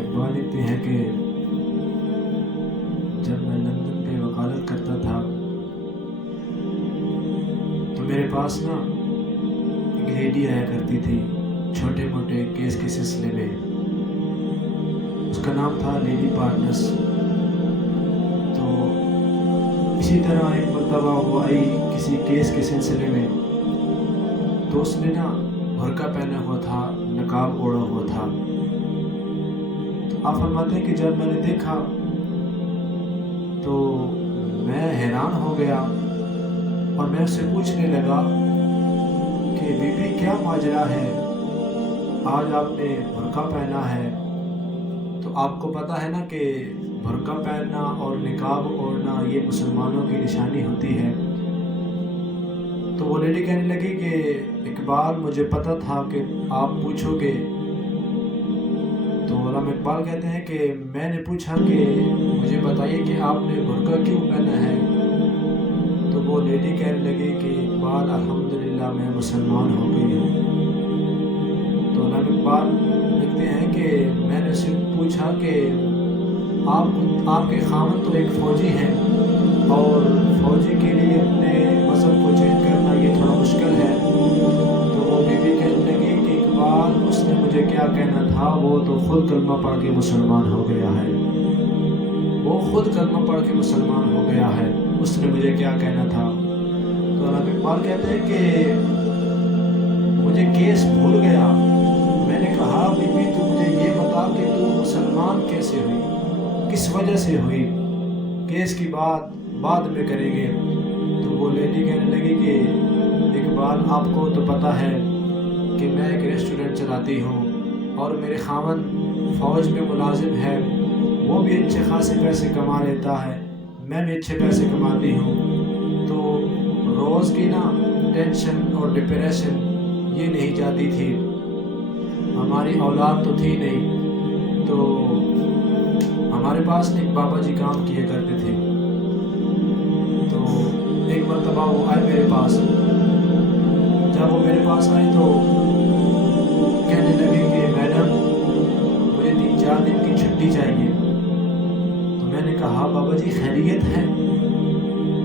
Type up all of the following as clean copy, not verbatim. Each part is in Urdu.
اقبال لکھتے ہیں کہ جب میں لندن پہ وکالت کرتا تھا تو میرے پاس نا ایک لیڈی آیا کرتی تھی چھوٹے موٹے کیس کے سلسلے میں. اس کا نام تھا لیڈی پارٹنرس. تو اسی طرح ایک مرتبہ وہ آئی کسی کیس کے سلسلے میں، تو اس نے نا برقع پہنا ہوا تھا، نقاب اوڑھا ہوا تھا. تو آپ فرماتے ہیں کہ جب میں نے دیکھا تو میں حیران ہو گیا اور میں اس سے پوچھنے لگا کہ بی بی کیا ماجرا ہے، آج آپ نے برقع پہنا ہے. تو آپ کو پتہ ہے نا کہ برقع پہننا اور نقاب اوڑھنا یہ مسلمانوں کی نشانی ہوتی ہے. تو وہ لیڈی کہنے لگی کہ اقبال مجھے پتہ تھا کہ آپ پوچھو گے. تو علامہ اقبال کہتے ہیں کہ میں نے پوچھا کہ مجھے بتائیے کہ آپ نے برقع کیوں پہنا ہے. تو وہ لیڈی کہنے لگی کہ اقبال الحمدللہ میں مسلمان ہو گئی ہوں. تو علامہ اقبال لکھتے ہیں کہ میں نے اس سے پوچھا کہ آپ کے خاوند تو ایک فوجی ہیں اور فوجی کے لیے اپنے مذہب کو چینج کرنا یہ تھوڑا مشکل ہے. تو وہ بی بی کہنے لگی کہ اقبال اس نے مجھے کیا کہنا تھا، وہ تو خود کلمہ پڑھ کے مسلمان ہو گیا ہے. وہ خود کلمہ پڑھ کے مسلمان ہو گیا ہے، اس نے مجھے کیا کہنا تھا. تو علامہ اقبال کہتے ہیں کہ مجھے کیس بھول گیا. میں نے کہا بی بی تو مجھے یہ بتا کہ تو مسلمان کیسے ہوئی، کس وجہ سے ہوئی، کیس کی بات بعد میں کریں گے. تو وہ لیڈی کہنے لگی کہ اقبال آپ کو تو پتہ ہے کہ میں ایک ریسٹورنٹ چلاتی ہوں اور میرے خاوند فوج میں ملازم ہے، وہ بھی اچھے خاصے پیسے کما لیتا ہے، میں بھی اچھے پیسے کماتی ہوں. تو روز کی نا ٹینشن اور ڈپریشن یہ نہیں جاتی تھی. ہماری اولاد تو تھی نہیں، تو ہمارے پاس ایک بابا جی کام کیا کرتے تھے. تو ایک مرتبہ وہ آئے میرے پاس. جب وہ میرے پاس آئے تو کہنے لگے کہ میڈم مجھے 3-4 دن کی چھٹی چاہیے. تو میں نے کہا بابا جی خیریت ہے؟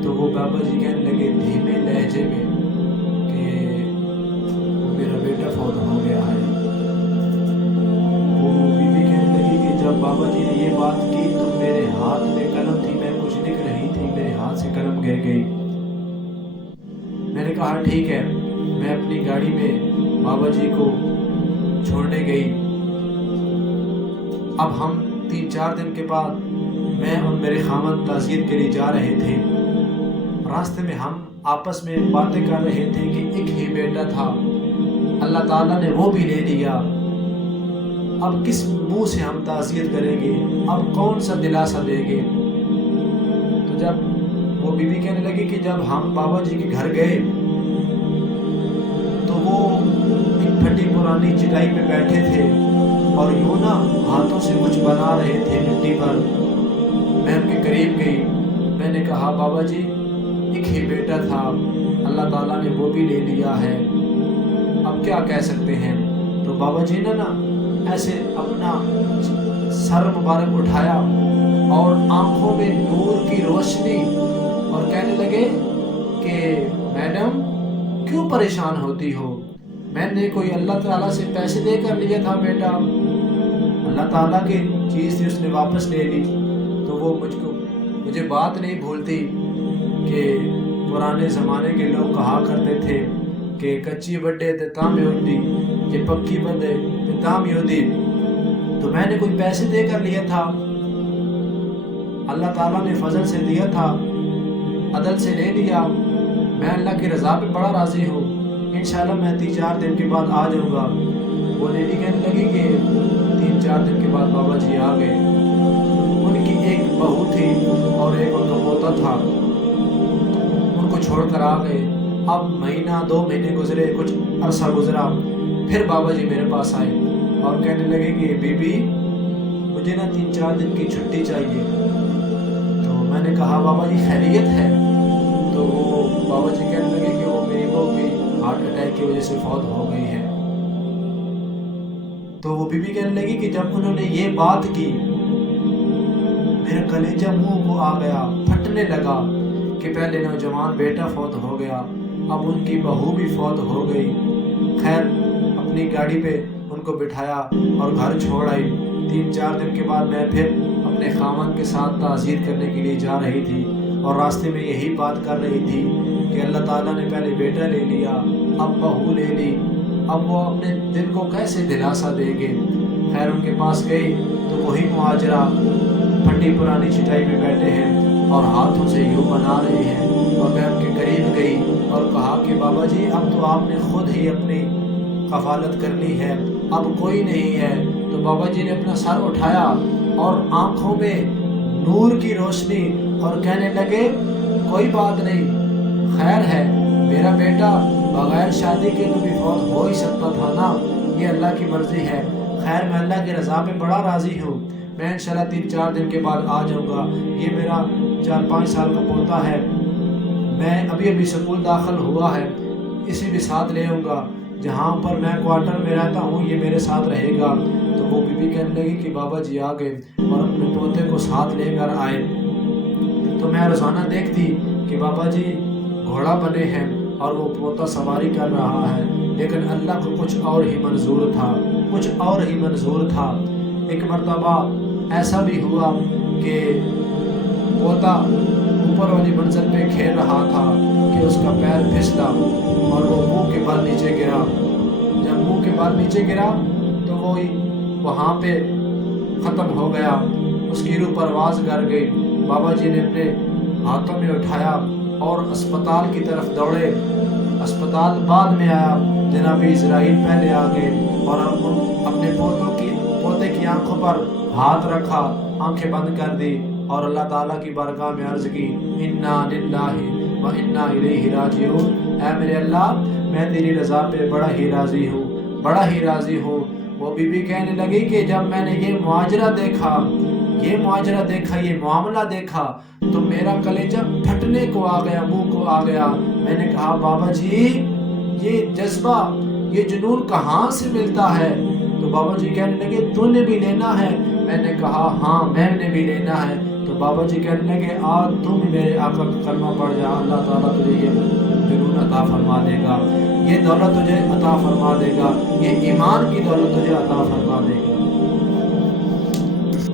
تو وہ بابا جی کہنے لگے دھیمے لہجے میں کہ میرا بیٹا فوت ہو گیا ہے. وہ بی بی کہنے لگی کہ جب بابا جی نے یہ بات کی تو میرے ہاتھ میں قلم تھی، میں کچھ لکھ رہی تھی، میرے ہاتھ سے قلم گر گئی. میں نے کہا ٹھیک ہے. میں اپنی گاڑی میں بابا جی کو چھوڑنے گئی. اب ہم 3-4 دن کے بعد میں اور میرے خاوند تعزیت کے لیے جا رہے تھے. راستے میں ہم آپس میں باتیں کر رہے تھے کہ ایک ہی بیٹا تھا، اللہ تعالیٰ نے وہ بھی لے لیا. اب کس منہ سے ہم تعزیت کریں گے، اب کون سا دلاسا دیں گے. تو جب وہ بی بی کہنے لگی کہ جب ہم بابا جی کے گھر گئے تو وہ ایک پھٹی پرانی چٹائی پہ بیٹھے تھے اور یوں نا ہاتھوں سے کچھ بنا رہے تھے مٹی پر. میں ان کے قریب گئی. میں نے کہا بابا جی ایک ہی بیٹا تھا، اللہ تعالیٰ نے وہ بھی لے لیا ہے، اب کیا کہہ سکتے ہیں. تو بابا جی نے نا ایسے اپنا سر مبارک اٹھایا اور آنکھوں میں نور کی روشنی اور کہنے لگے کہ میڈم کیوں پریشان ہوتی ہو، میں نے کوئی اللہ تعالیٰ سے پیسے دے کر لیا تھا بیٹا، اللہ تعالیٰ کی چیز تھی اس نے واپس لے لی. تو وہ مجھے بات نہیں بھولتی کہ پرانے زمانے کے لوگ کہا کرتے تھے کہ کچی بڈے تے تام ہوتی کہ پکی بندے تے تام ہوتی. تو میں نے کوئی پیسے دے کر لیا تھا، اللہ تعالیٰ نے فضل سے دیا تھا، عدل سے لے لیا. میں اللہ کی رضا پہ بڑا راضی ہوں، انشاءاللہ میں 3-4 دن کے بعد آ جاؤں گا. وہ لیڈی کہنے لگی کہ 3-4 دن کے بعد بابا جی آ گئے. ان کی ایک بہو تھی اور ایک ان کا پوتا تھا، ان کو چھوڑ کر آ گئے. اب مہینہ 2 مہینے گزرے، کچھ عرصہ گزرا، پھر بابا جی میرے پاس آئے اور کہنے لگے کہ بی بی مجھے نا 3-4 دن کی چھٹی چاہیے. تو میں نے کہا بابا جی خیریت ہے؟ تو وہ بابا جی کہنے لگے کہ وہ میری بہو بھی ہارٹ اٹیک کی وجہ سے فوت ہو گئی ہے. تو وہ بیوی کہنے لگی کہ جب انہوں نے یہ بات کی میرا کلیجہ منہ کو آ گیا، پھٹنے لگا کہ پہلے نوجوان بیٹا فوت ہو گیا، اب ان کی بہو بھی فوت ہو گئی۔ خیر اپنی گاڑی پہ ان کو بٹھایا اور گھر چھوڑ آئی۔ 3-4 دن کے بعد میں پھر اپنے خاوند کے ساتھ تعزیت کرنے کے لیے جا رہی تھی اور راستے میں یہی بات کر رہی تھی کہ اللہ تعالیٰ نے پہلے بیٹا لے لیا، اب بہو لے لی، اب وہ اپنے دل کو کیسے دلاسا دے گے۔ خیر ان کے پاس گئی تو وہی معاجرہ پھٹی پرانی چٹائی پہ بیٹھے ہیں اور ہاتھوں سے یوں بنا رہے ہیں، اور میں ان کے قریب گئی اور کہا کہ بابا جی اب تو آپ نے خود ہی اپنی کفالت کر لی ہے، اب کوئی نہیں ہے۔ تو بابا جی نے اپنا سر اٹھایا اور آنکھوں میں نور کی روشنی اور کہنے لگے کوئی بات نہیں، خیر ہے، میرا بیٹا بغیر شادی کے تو بھی فوت ہو ہی سکتا تھا نا، یہ اللہ کی مرضی ہے۔ خیر میں اللہ کی رضا پہ بڑا راضی ہوں، میں انشاءاللہ 3-4 دن کے بعد آ جاؤں گا۔ یہ میرا 4-5 سال کا پوتا ہے، میں ابھی سکول داخل ہوا ہے، اسی بھی ساتھ لے آؤں گا، جہاں پر میں کوارٹر میں رہتا ہوں یہ میرے ساتھ رہے گا۔ تو وہ بیوی کہنے لگی کہ بابا جی آ گئے اور اپنے پوتے کو ساتھ لے کر آئے۔ تو میں روزانہ دیکھتی کہ بابا جی گھوڑا بنے ہیں اور وہ پوتا سواری کر رہا ہے، لیکن اللہ کو کچھ اور ہی منظور تھا، کچھ اور ہی منظور تھا۔ ایک مرتبہ ایسا بھی ہوا کہ پوتا اوپر والی منزل پہ کھیل رہا تھا کہ اس کا پیر پھسلا اور وہ منہ کے بل نیچے گرا۔ جب منہ کے بل نیچے گرا تو وہ وہاں پہ ختم ہو گیا، اس کی روح پرواز کر گئی۔ بابا جی نے اپنے ہاتھوں میں اٹھایا اور اسپتال کی طرف دوڑے۔ اسپتال بعد میں آیا، جناب اسرائیل پہلے آ گئے اور اپنے پوتے کی آنکھوں پر ہاتھ رکھا، آنکھیں بند کر دی اور اللہ تعالیٰ کی بارگاہ میں عرض کی انا للہ و انا الیہ راجعون، اے میرے اللہ میں تیری رضا پہ بڑا ہی راضی ہوں، بڑا ہی راضی ہوں۔ وہ بیوی کہنے لگی کہ جب میں نے یہ معاجرہ دیکھا، یہ معاملہ دیکھا تو میرا کلیجہ پھٹنے کو آ گیا، منہ کو آ گیا۔ میں نے کہا بابا جی یہ جذبہ، یہ جنون کہاں سے ملتا ہے؟ تو بابا جی کہنے لگے تو نے بھی لینا ہے؟ میں نے کہا ہاں میں نے بھی لینا ہے۔ تو بابا جی کہنے لگے آج تم میرے آقا کا کلمہ پڑھ جا، اللہ تعالیٰ تجھے یہ جنون عطا فرما دے گا، یہ دولت تجھے عطا فرما دے گا، یہ ایمان کی دولت تجھے عطا فرما دے گا۔